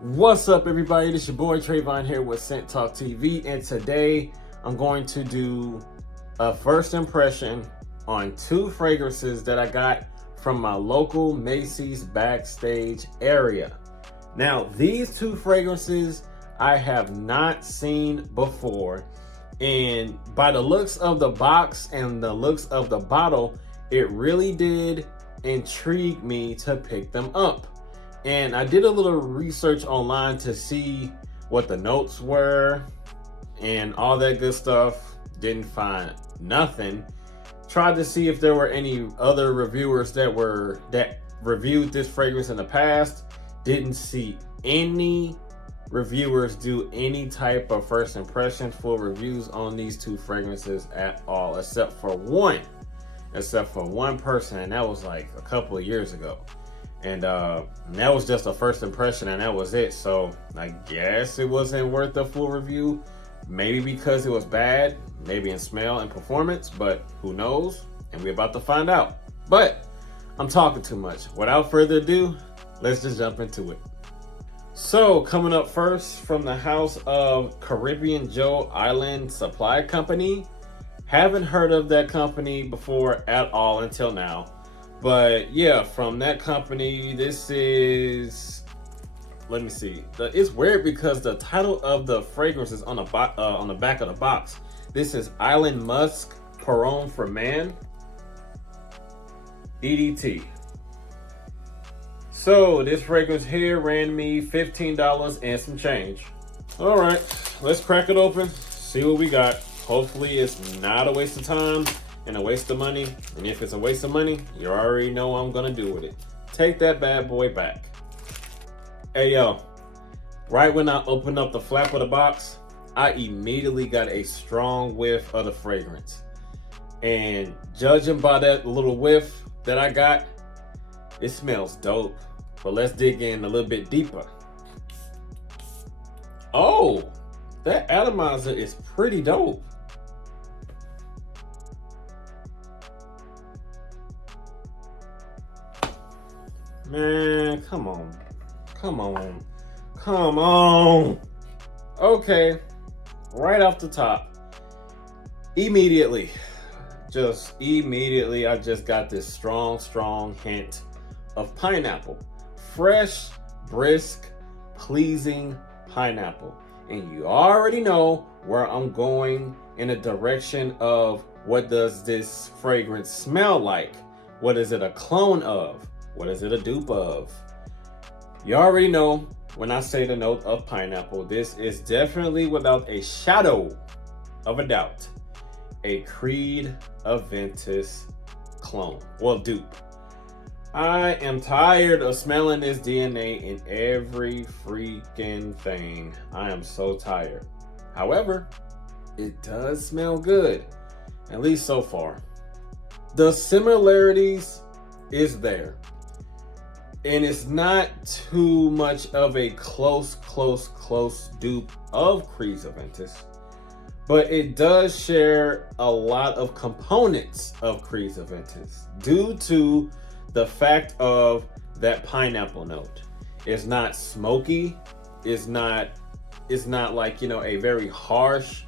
What's up, everybody? This your boy Trayvon here with Scent Talk TV, and today I'm going to do a first impression on two fragrances that I got from my local Macy's backstage area. Now, these two fragrances I have not seen before, and by the looks of the box and the looks of the bottle, it really did intrigue me to pick them up. And I did a little research online to see what the notes were and all that good stuff. Didn't find nothing. Tried to see if there were any other reviewers that reviewed this fragrance in the past. Didn't see any reviewers do any type of first impression full reviews on these two fragrances at all, except for one person, and that was like a couple of years ago. And that was just a first impression, and that was it. So I guess it wasn't worth a full review. Maybe because it was bad, maybe in smell and performance, but who knows? And we're about to find out. But I'm talking too much. Without further ado, let's just jump into it. So coming up first, from the house of Carribean Island Supply Company. Haven't heard of that company before at all until now. But yeah, from that company, this is, let me see. It's weird because the title of the fragrance is on the back of the box. This is Island Musk Parfum for Man, EDT. So this fragrance here ran me $15 and some change. All right, let's crack it open, see what we got. Hopefully it's not a waste of time and a waste of money. And if it's a waste of money, you already know what I'm gonna do with it. Take that bad boy back. Hey yo, right when I opened up the flap of the box, I immediately got a strong whiff of the fragrance. And judging by that little whiff that I got, it smells dope. But let's dig in a little bit deeper. Oh, that atomizer is pretty dope. Man, come on. Okay, right off the top, immediately, I just got this strong hint of pineapple. Fresh, brisk, pleasing pineapple. And you already know where I'm going in the direction of what does this fragrance smell like? What is it a clone of? What is it a dupe of? You already know when I say the note of pineapple, this is definitely without a shadow of a doubt, a Creed Aventus clone. Well, dupe. I am tired of smelling this DNA in every freaking thing. I am so tired. However, it does smell good, at least so far. The similarities is there. And it's not too much of a close dupe of Creed Aventus, but it does share a lot of components of Creed Aventus due to the fact of that pineapple note. It's not smoky. It's not like, a very harsh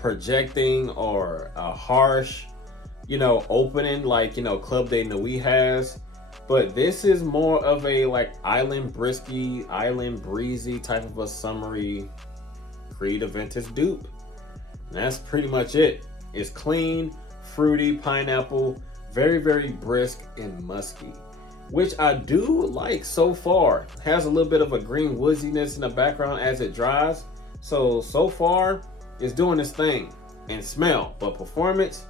projecting or a harsh, opening like, Club de Nuit has. But this is more of a like island brisky, island breezy type of a summery Creed Aventus dupe. And that's pretty much it. It's clean, fruity, pineapple, very brisk and musky, which I do like so far. It has a little bit of a green woodiness in the background as it dries. So far it's doing its thing in smell, but performance,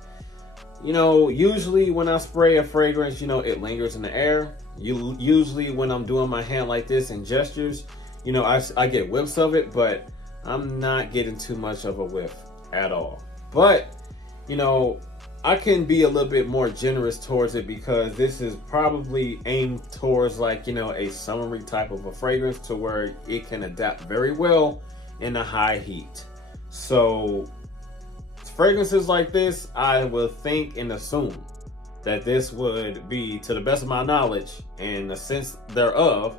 usually when I spray a fragrance, it lingers in the air. Usually when I'm doing my hand like this in gestures, I get whiffs of it, but I'm not getting too much of a whiff at all. But, I can be a little bit more generous towards it because this is probably aimed towards like, a summery type of a fragrance to where it can adapt very well in a high heat. So fragrances like this, I will think and assume that this would be, to the best of my knowledge and the sense thereof,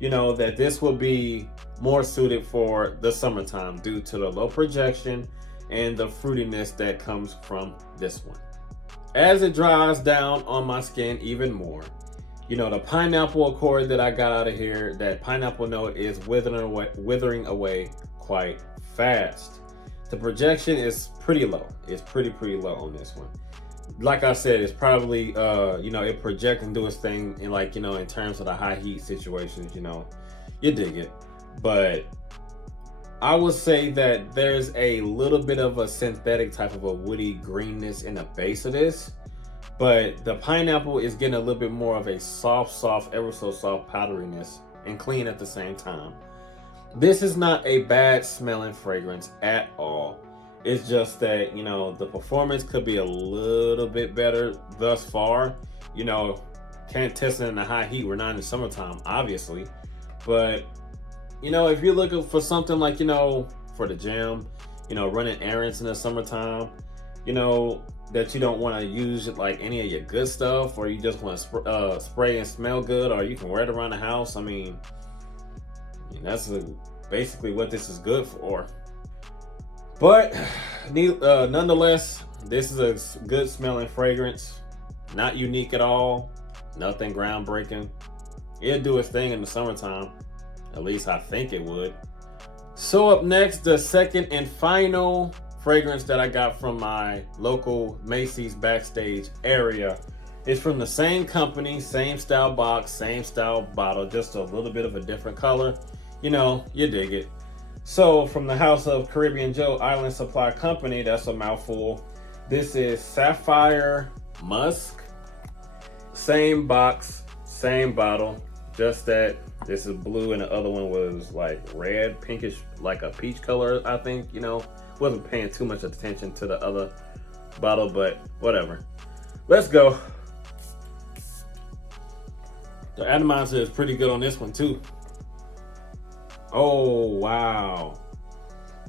that this will be more suited for the summertime due to the low projection and the fruitiness that comes from this one. As it dries down on my skin even more, the pineapple accord that I got out of here, that pineapple note is withering away quite fast. The projection is pretty low. It's pretty low on this one. Like I said, it's probably it project and do its thing in in terms of the high heat situations, you dig it. But I would say that there's a little bit of a synthetic type of a woody greenness in the base of this, but the pineapple is getting a little bit more of a soft, ever so soft powderiness and clean at the same time. This is not a bad smelling fragrance at all. It's just that, the performance could be a little bit better thus far. Can't test it in the high heat. We're not in the summertime, obviously. But, if you're looking for something like, for the gym, running errands in the summertime, that you don't want to use like any of your good stuff, or you just want to spray and smell good, or you can wear it around the house. I mean that's basically what this is good for. But nonetheless, this is a good smelling fragrance. Not unique at all. Nothing groundbreaking. It'll do its thing in the summertime. At least I think it would. So up next, the second and final fragrance that I got from my local Macy's backstage area is from the same company, same style box, same style bottle, just a little bit of a different color. You dig it. So from the house of Carribean Joe Island Supply Company, that's a mouthful. This is Sapphire Musk. Same box, same bottle, just that this is blue and the other one was like red, pinkish, like a peach color, I think. Wasn't paying too much attention to the other bottle, but whatever. Let's go. The atomizer is pretty good on this one too. Oh, wow.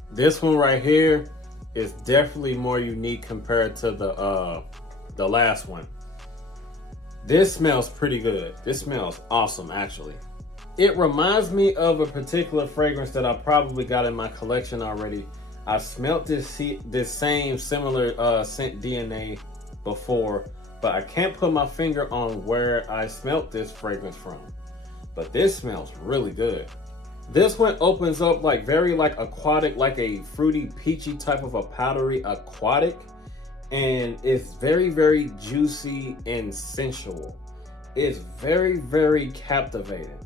This one right here is definitely more unique compared to the last one. This smells pretty good. This smells awesome, actually. It reminds me of a particular fragrance that I probably got in my collection already. I smelt this same similar scent DNA before, but I can't put my finger on where I smelt this fragrance from. But this smells really good. This one opens up very aquatic, like a fruity, peachy type of a powdery aquatic. And it's very juicy and sensual. It's very captivating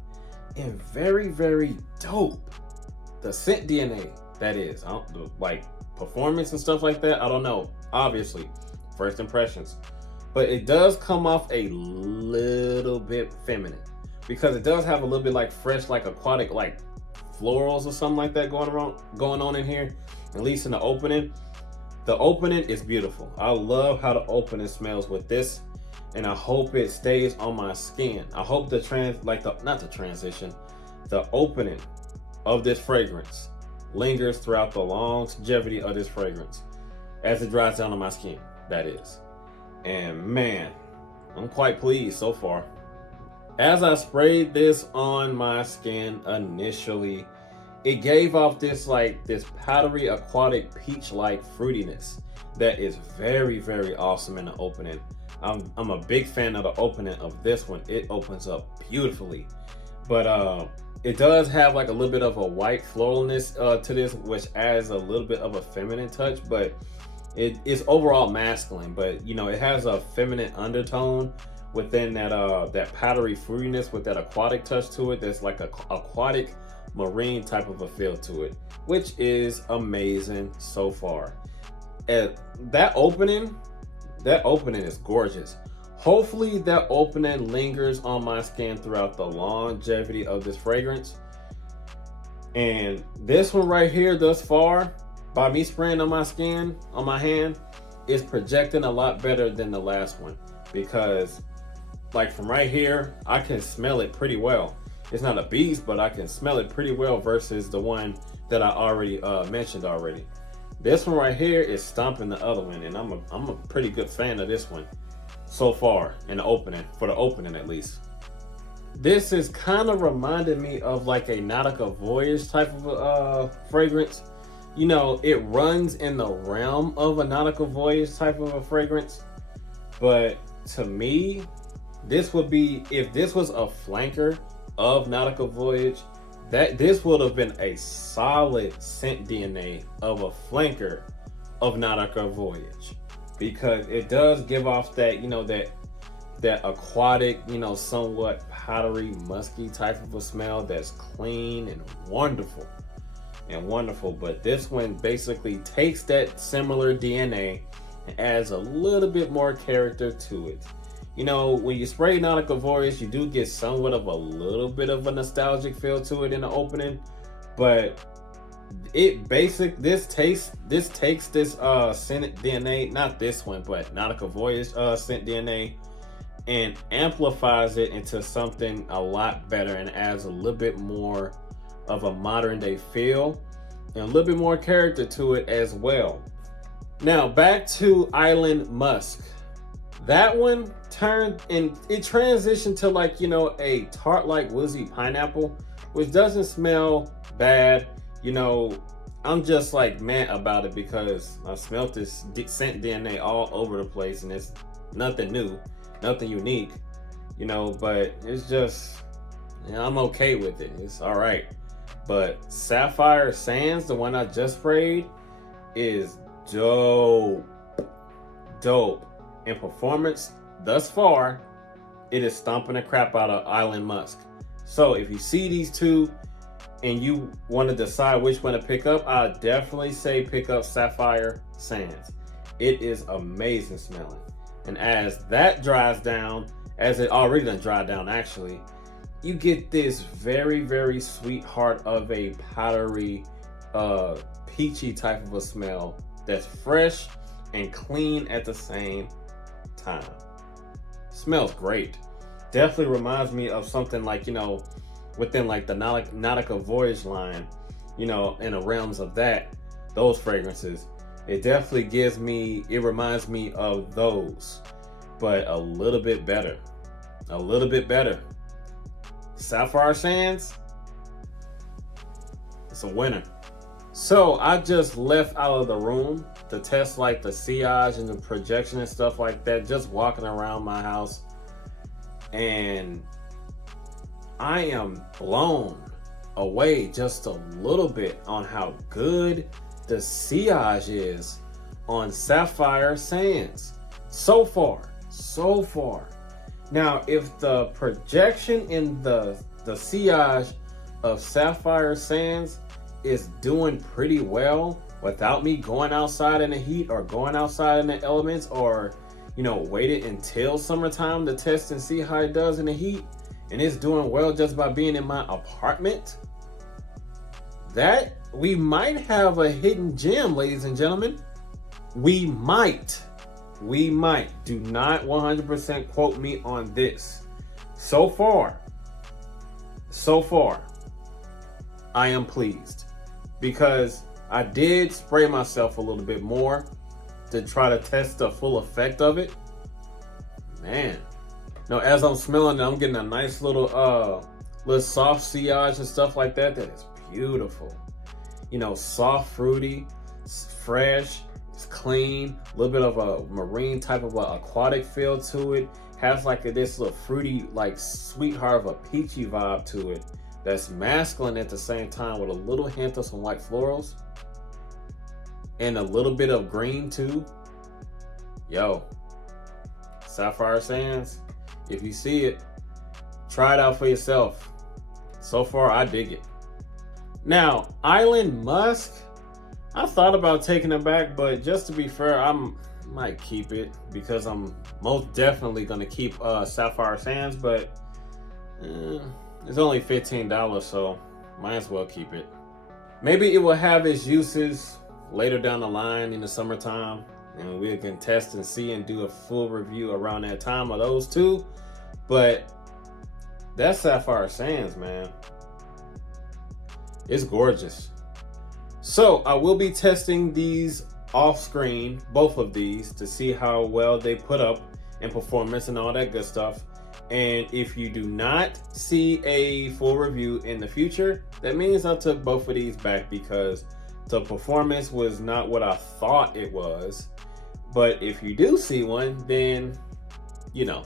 and very dope. The scent DNA, that is. Like performance and stuff like that, I don't know. Obviously, first impressions. But it does come off a little bit feminine, because it does have a little bit like fresh, like aquatic, like florals or something like that going on in here, at least in the opening. The opening is beautiful. I love how the opening smells with this, and I hope it stays on my skin. I hope the opening of this fragrance lingers throughout the longevity of this fragrance as it dries down on my skin, that is. And man, I'm quite pleased so far. As I sprayed this on my skin initially, it gave off this powdery aquatic peach-like fruitiness that is very awesome in the opening. I'm a big fan of the opening of this one. It opens up beautifully, but it does have like a little bit of a white floralness to this, which adds a little bit of a feminine touch, but it is overall masculine. But it has a feminine undertone within that powdery fruitiness with that aquatic touch to it. There's like a aquatic marine type of a feel to it, which is amazing so far. And that opening is gorgeous. Hopefully that opening lingers on my skin throughout the longevity of this fragrance. And this one right here thus far, by me spraying on my skin, on my hand, is projecting a lot better than the last one, because like from right here, I can smell it pretty well. It's not a beast, but I can smell it pretty well versus the one that I already mentioned already. This one right here is stomping the other one, and I'm a pretty good fan of this one so far in the opening, for the opening at least. This is kind of reminding me of like a Nautica Voyage type of fragrance. You know, it runs in the realm of a Nautica Voyage type of a fragrance. But to me, this would be, if this was a flanker of Nautica Voyage, that this would have been a solid scent DNA of a flanker of Nautica Voyage, because it does give off that, you know, that aquatic, you know, somewhat powdery, musky type of a smell that's clean and wonderful. But this one basically takes that similar DNA and adds a little bit more character to it. You know, when you spray Nautica Voyage, you do get somewhat of a little bit of a nostalgic feel to it in the opening, but this takes this scent DNA, not this one, but Nautica Voyage scent DNA, and amplifies it into something a lot better and adds a little bit more of a modern day feel and a little bit more character to it as well. Now back to Island Musk. That one transitioned to, like, you know, a tart like woozy pineapple, which doesn't smell bad. You know, I'm just like mad about it because I smelled this scent DNA all over the place, and it's nothing new, nothing unique, you know, but it's just, you know, I'm okay with it. It's all right. But Sapphire Sands, the one I just sprayed, is dope. In performance, thus far, it is stomping the crap out of Island Musk. So if you see these two and you want to decide which one to pick up, I'd definitely say pick up Sapphire Sands. It is amazing smelling. And as that dries down, as it already done dried down actually, you get this very, very sweet heart of a powdery, peachy type of a smell that's fresh and clean at the same time. Smells great. Definitely reminds me of something like, you know, within like the Nautica Voyage line, you know, in the realms of those fragrances. It definitely reminds me of those, but a little bit better. Sapphire Sands, it's a winner. So I just left out of the room to test like the sillage and the projection and stuff like that, just walking around my house, and I am blown away just a little bit on how good the sillage is on Sapphire Sands so far. Now, if the projection in the sillage of Sapphire Sands is doing pretty well without me going outside in the heat or going outside in the elements, or, you know, waited until summertime to test and see how it does in the heat, and it's doing well just by being in my apartment, that we might have a hidden gem, ladies and gentlemen. We might. Do not 100% quote me on this. So far, I am pleased, because I did spray myself a little bit more to try to test the full effect of it. Man, now as I'm smelling it, I'm getting a nice little soft sillage and stuff like that. That is beautiful. You know, soft, fruity, fresh, it's clean, a little bit of a marine type of a aquatic feel to it. Has like this little fruity, like sweetheart of a peachy vibe to it. That's masculine at the same time, with a little hint of some white florals and a little bit of green too. Yo, Sapphire Sands, if you see it, try it out for yourself. So far, I dig it. Now, Island Musk, I thought about taking it back, but just to be fair, I might keep it, because I'm most definitely gonna keep Sapphire Sands, but it's only $15, so might as well keep it. Maybe it will have its uses later down the line in the summertime, and we can test and see and do a full review around that time of those two. But that Sapphire Sands, man, it's gorgeous. So I will be testing these off screen, both of these, to see how well they put up in performance and all that good stuff. And if you do not see a full review in the future, that means I took both of these back because the performance was not what I thought it was. But if you do see one, then you know.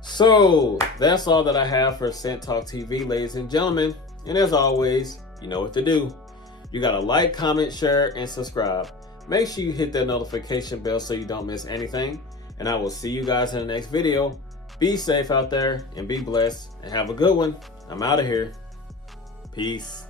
So that's all that I have for Scent Talk TV, ladies and gentlemen. And as always, you know what to do. You gotta like, comment, share, and subscribe. Make sure you hit that notification bell so you don't miss anything. And I will see you guys in the next video. Be safe out there and be blessed and have a good one. I'm out of here. Peace.